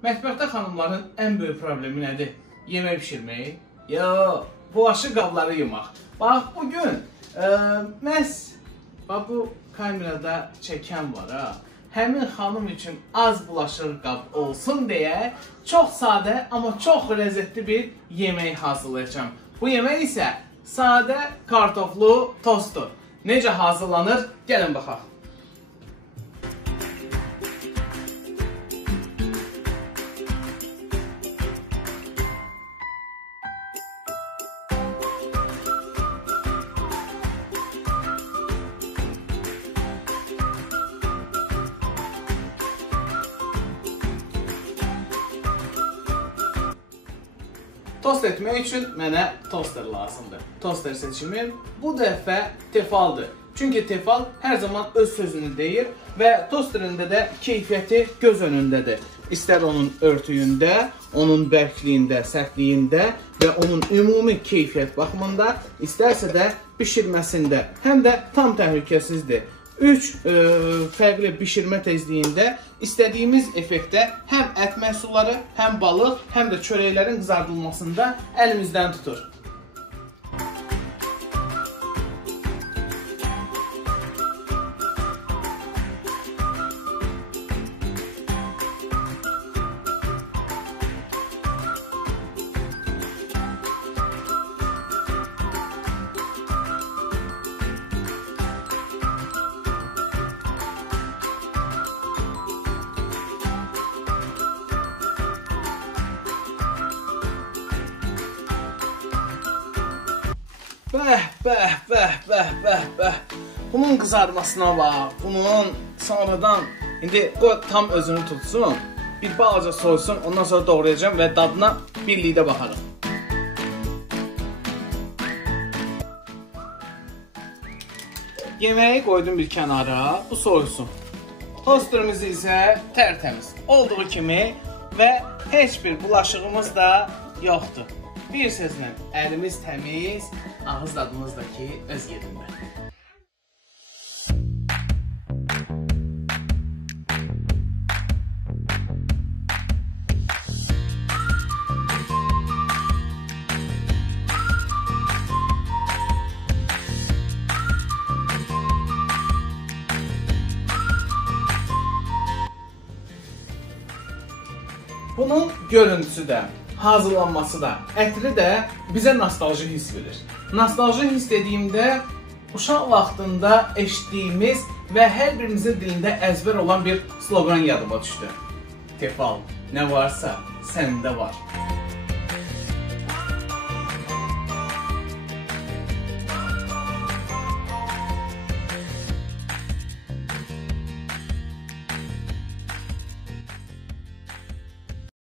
Mətbəxdə xanımların ən böyük problemi nədir? Yemək pişirmək? Yox, bulaşıq qabları yumaq. Bax, bugün məhz bu kamerada çəkən var ha. Həmin xanım üçün az bulaşıq qab olsun deyə çox sadə, amma çox ləzzətli bir yemək hazırlayacağam. Bu yemək isə sadə kartoflu tostdur. Necə hazırlanır? Gəlin baxaq. Tost etmək üçün mənə toster lazımdır. Toster seçimim bu dəfə Tefaldır. Çünki Tefal hər zaman öz sözünü deyir və tosterində də keyfiyyəti göz önündədir. İstər onun örtüyündə, onun bərkliyində, sərtliyində və onun ümumi keyfiyyət baxımında, istərsə də bişirməsində həm də tam təhlükəsizdir. 3 fərqli bişirmə tezliyində istədiyimiz effektdə həm ət məhsulları, həm balıq, həm də çörəklərin qızardılmasında əlimizdən tutur. Bəh. Bunun qızarmasına bax, bunun sonradan, indi bu tam özünü tutsun, bir balaca soysun, ondan sonra doğrayacağım və dadına birlikdə baxarıq. Yeməyi qoydum bir kənara, bu soyusun. Tosterimiz isə tərtəmiz olduğu kimi və heç bir bulaşığımız da yoxdur. Bir sözlə, əlimiz təmiz, ağız dadımız da ki, öz yerində. Bunun görüntüsü də, hazırlanması da, ətri də bizə nostalji hiss verir. Nostalji hiss dediyimdə uşaq vaxtında eşitdiyimiz və hər birimizin dilində əzbər olan bir slogan yadıma düşdü. Tefal, nə varsa səndə var.